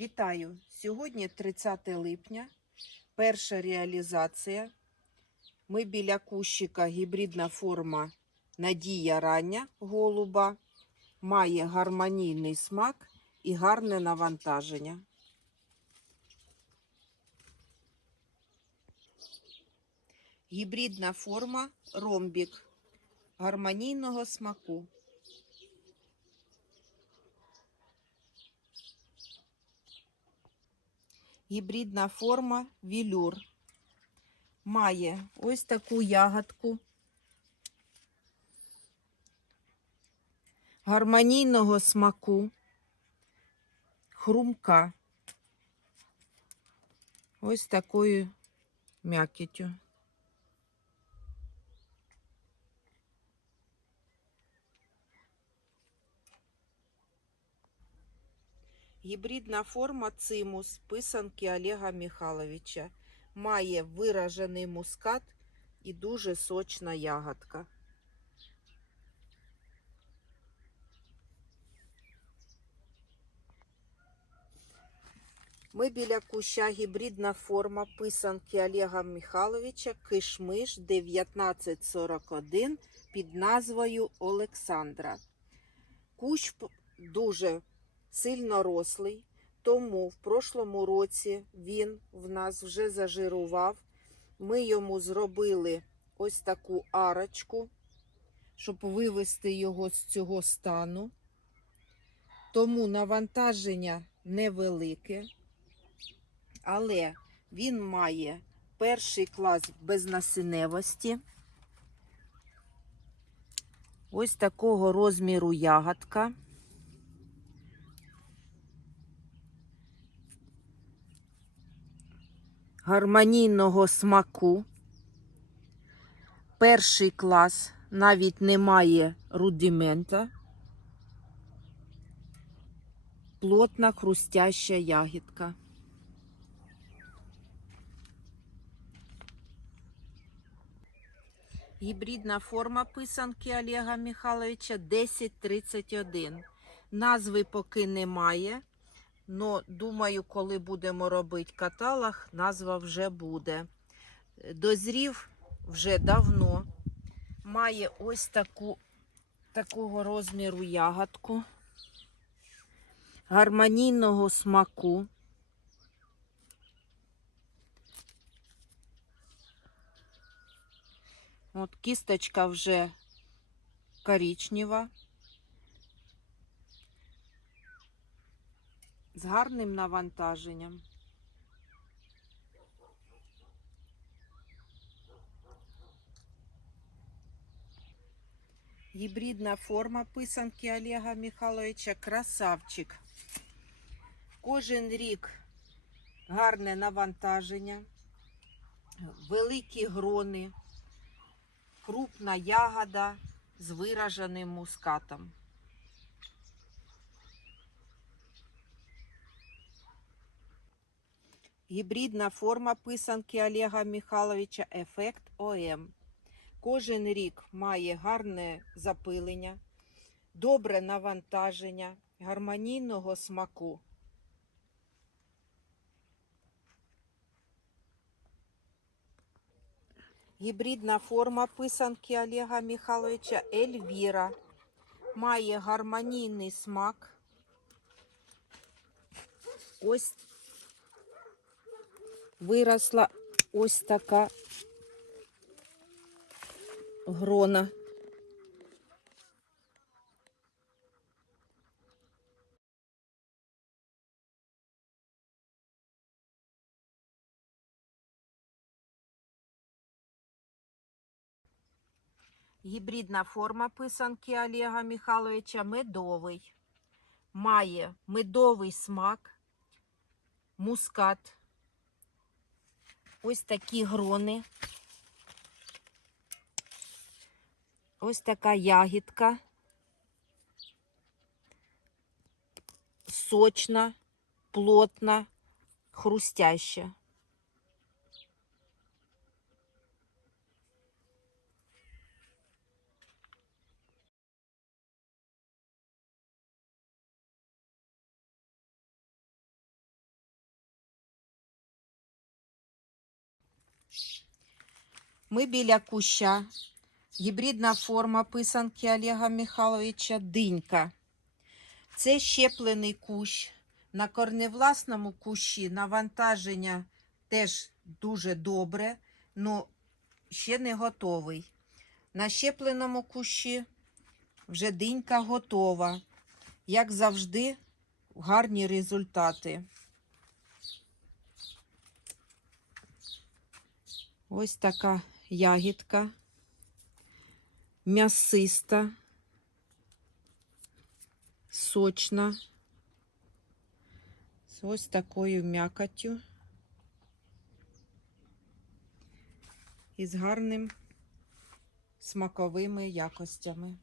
Вітаю! Сьогодні 30 липня, перша реалізація. Ми біля кущика гібридна форма Надія рання голуба. Має гармонійний смак і гарне навантаження. Гібридна форма ромбік гармонійного смаку. Гібридна форма вілюр. Має ось таку ягодку гармонійного смаку, хрумка. Ось такою м'якітю. Гібридна форма цимус писанки Олега Михайловича. Має виражений мускат і дуже сочна ягодка. Ми біля куща гібридна форма писанки Олега Михайловича Кишмиш 1941 під назвою Олександра. Кущ дуже сильно рослий, тому в прошлому році він в нас вже зажирував. Ми йому зробили ось таку арочку, щоб вивести його з цього стану. Тому навантаження невелике, але він має перший клас безнасінневості. Ось такого розміру ягодка. Гармонійного смаку. Перший клас навіть не має рудимента. Плотна хрустяща ягідка. Гібридна форма писанки Олега Михайловича 1031. Назви поки немає. Но думаю, коли будемо робити каталог, назва вже буде. Дозрів вже давно. Має ось таку, такого розміру ягодку, гармонійного смаку. От кісточка вже коричнева. З гарним навантаженням. Гібридна форма писанки Олега Михайловича красавчик. Кожен рік гарне навантаження, великі грони, крупна ягода з вираженим мускатом. Гібридна форма писанки Олега Михайловича Ефект ОМ. Кожен рік має гарне запилення, добре навантаження, гармонійного смаку. Гібридна форма писанки Олега Михайловича Ельвіра. Має гармонійний смак. Ось виросла ось така грона. Гібридна форма писанки Олега Михайловича медовий. Має медовий смак, мускат. Ось такі грони. Ось така ягідка. Сочна, плотна, хрустяща. Ми біля куща. Гібридна форма писанки Олега Михайловича Динька. Це щеплений кущ. На корневласному кущі навантаження теж дуже добре, але ще не готовий. На щепленому кущі вже динька готова. Як завжди, гарні результати. Ось така ягідка. М'ясиста, сочна, з ось такою м'якоттю і з гарним смаковими якостями.